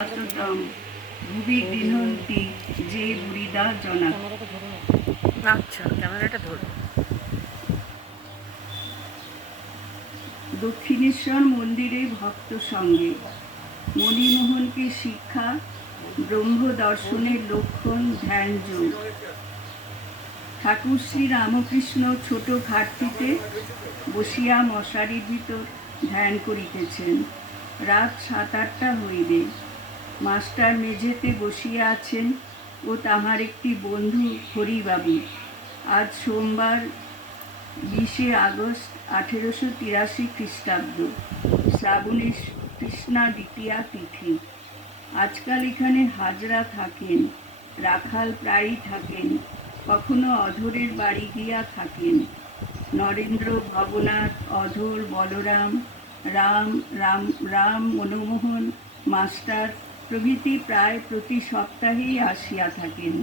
সততম ভুবি গৃহন্তি যে বুড়িদা জনা আচ্ছা ক্যামেরাটা ধরো। দক্ষিণেশ্বর মন্দিরে ভক্ত সঙ্গে। মণিমোহনকে শিক্ষা ব্রহ্ম দর্শনের লক্ষণ ধ্যান যোগ। ঠাকুর শ্রী রামকৃষ্ণ ছোট ঘাটতিতে বসিয়া মশারির ভিতর ধ্যান করিতেছেন। রাত সাত আটটা হইবে। মাস্টার মেঝেতে বসিয়া আছেন ও তাহার একটি বন্ধু হরিবাবু। আজ সোমবার বিশে আগস্ট আঠেরোশো তিরাশি খ্রিস্টাব্দ। শ্রাবণী কৃষ্ণা দ্বিতীয়া তিথি। আজকাল এখানে হাজরা থাকেন, রাখাল প্রায়ই থাকেন, কখনো অধরের বাড়ি গিয়া থাকেন। নরেন্দ্র, ভবনাথ, অধর, বলরাম, রাম রাম রাম, মনমোহন, মাস্টার প্রভৃতি প্রায় প্রতি সপ্তাহেই আসিয়া থাকেন।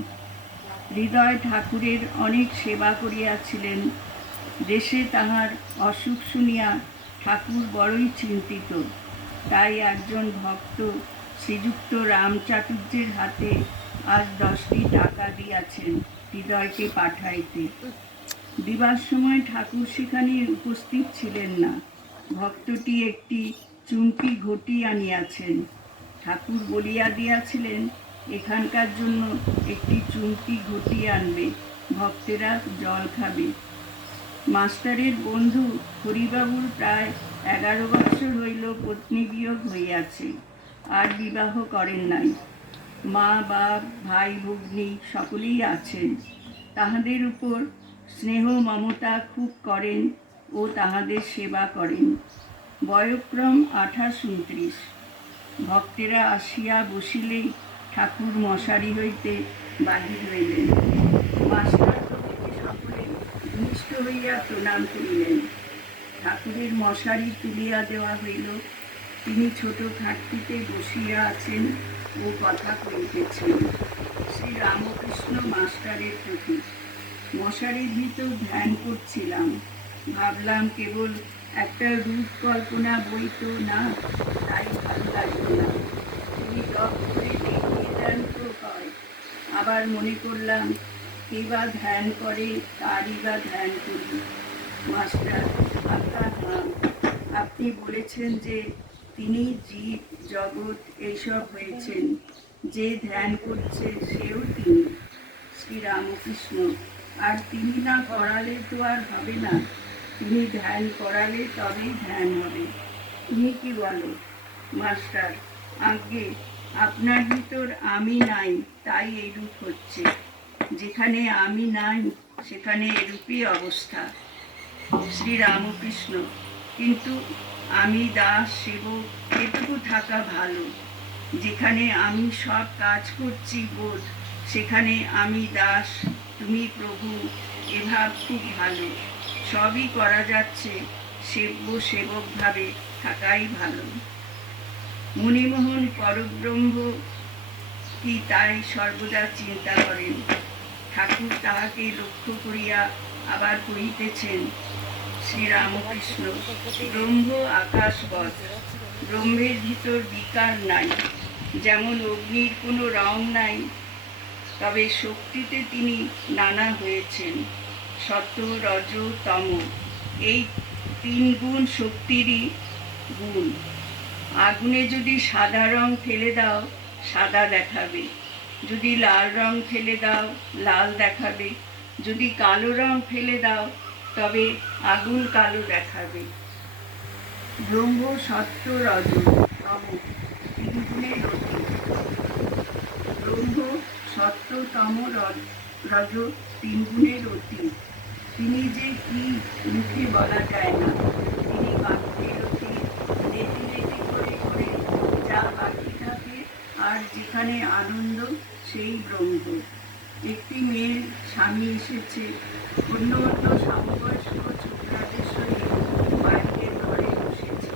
হৃদয় ঠাকুরের অনেক সেবা করিয়াছিলেন। দেশে তাহার অসুখ শুনিয়া ঠাকুর বড়ই চিন্তিত। তাই একজন ভক্ত শ্রীযুক্ত রাম চাটুর্যের হাতে আজ দশটি টাকা দিয়াছেন হৃদয়কে পাঠাইতে। দিবার সময় ঠাকুর সেখানে উপস্থিত ছিলেন না। ভক্তটি একটি চুমকি ঘটি আনিয়াছেন। ঠাকুর বলিয়া দিয়াছিলেন, এখানকার জন্য একটি চুমকি ঘটি আনবে, ভক্তেরা জল খাবে। মাস্টারের বন্ধু হরিবাবুর প্রায় এগারো বছর হইল পত্নী বিয়োগ হইয়াছে, আর বিবাহ করেন নাই। মা, বাপ, ভাই, ভগ্নী সকলেই আছেন। তাহাদের উপর স্নেহ, মমতা খুব করেন ও তাহাদের সেবা করেন। বয়ক্রম আঠাশ উনত্রিশ। ভক্তেরা আসিয়া বসিলেই ঠাকুর মশারি হইতে বাহির হইলেন। মাস্টার সকলে হইয়া প্রণাম করিলেন। ঠাকুরের মশারি তুলিয়া দেওয়া হইল। তিনি ছোট খাটটিতে বসিয়া আছেন ও কথা কইতেছেন শ্রী রামকৃষ্ণ মাস্টারের প্রতি। মশারির ভিতর ধ্যান করছিলাম। ভাবলাম কেবল একটা রূপ কল্পনা বই তো না, তাই ভালো লাগল না। তিনি দপ করে দেখিয়ে দেন তো হয়। আবার মনে করলাম, কে বা ধ্যান করে, তারই বা ধ্যান করি। মাস্টার আপনার নাম আপনি বলেছেন যে তিনি জীব, জগৎ এইসব হয়েছেন। যে ধ্যান করছে সেও তিনি। শ্রীরামকৃষ্ণ, আর তিনি না করালে তো আর হবে না। তিনি ধ্যান করালে তবেই ধ্যান হবে। তুমি কি বলো? মাস্টার আগে আপনার ভিতর আমি নাই, তাই এরূপ হচ্ছে। যেখানে আমি নাই, সেখানে এরূপই অবস্থা। শ্রী রামকৃষ্ণ কিন্তু আমি দাস সেবক, এটুকু থাকা ভালো। যেখানে আমি সব কাজ করছি বোধ, সেখানে আমি দাস, তুমি প্রভু এভাব খুব ভালো। সবই করা যাচ্ছে, সেব্য সেবক ভাবে থাকাই ভালো। মণিমোহন পরব্রহ্ম কি তাই সর্বদা চিন্তা করেন? ঠাকুর তাহাকে লক্ষ্য করিয়া আবার কহিতেছেন, শ্রীরামকৃষ্ণ, ব্রহ্ম আকাশবধ ব্রহ্মের ভিতর বিকার নাই, যেমন অগ্নির কোনো রং নাই, তবে শক্তিতে তিনি নানা হয়েছেন। সত্য, রজ, তম। এই তিন গুণ শক্তিরই গুণ। আগুনে যদি সাদা রং ফেলে দাও, সাদা দেখাবে। যদি লাল রং ফেলে দাও, লাল দেখাবে। যদি কালো রং ফেলে দাও, তবে আগুন কালো দেখাবে। ব্রহ্ম, সত্য, রজ, তম। তিন গুণের ব্রহ্ম সত্যতম রজ- রজ তিন গুণের অতীত তিনি যে কি মুখে বলা যায় না, তিনি বাক্যের অতীত লেটি লেটি করে করে যা বাকি থাকে আর যেখানে আনন্দ, সেই ব্রহ্ম। একটি মেয়ের স্বামী এসেছে, অন্য অন্য সমবয়স্ক ছোকরাদের সহিত বাইরের ঘরে বসেছে।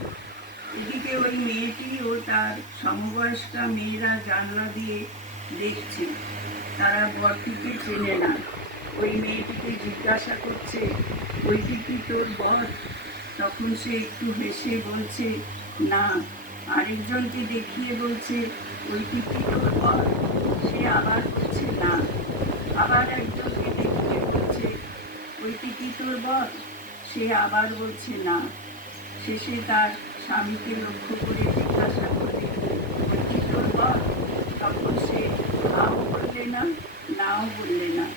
এদিকে ওই মেয়েটি ও তার সমবয়স্কা মেয়েরা জানলা দিয়ে দেখছে, তারা বরটিকে চেনে না। ওই মেয়েটিকে জিজ্ঞাসা করছে ওইটি কি তোর বর? তখন সে একটু হেসে বলছে, না। আরেকজনকে দেখিয়ে বলছে ওইটি কি তোর বল সে আবার বলছে, না। আবার একজনকে দেখতে বলছে ওইটি কি তোর বল সে আবার বলছে, না। শেষে তার স্বামীকে লক্ষ্য করে জিজ্ঞাসা করে ওইটি তোর বল তখন সে হাও বললে না, নাও বললে না।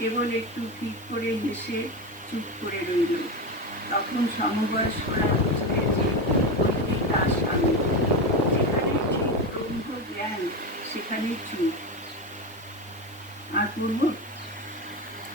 কেবল একটু ঠিক করে হেসে চুপ করে রইল। তখন সমবয়স্করা বুঝলে যে ওইটি তার স্বামী। যেখানে ঠিক ব্রহ্ম জ্ঞান সেখানে চুপ। আর পূর্ব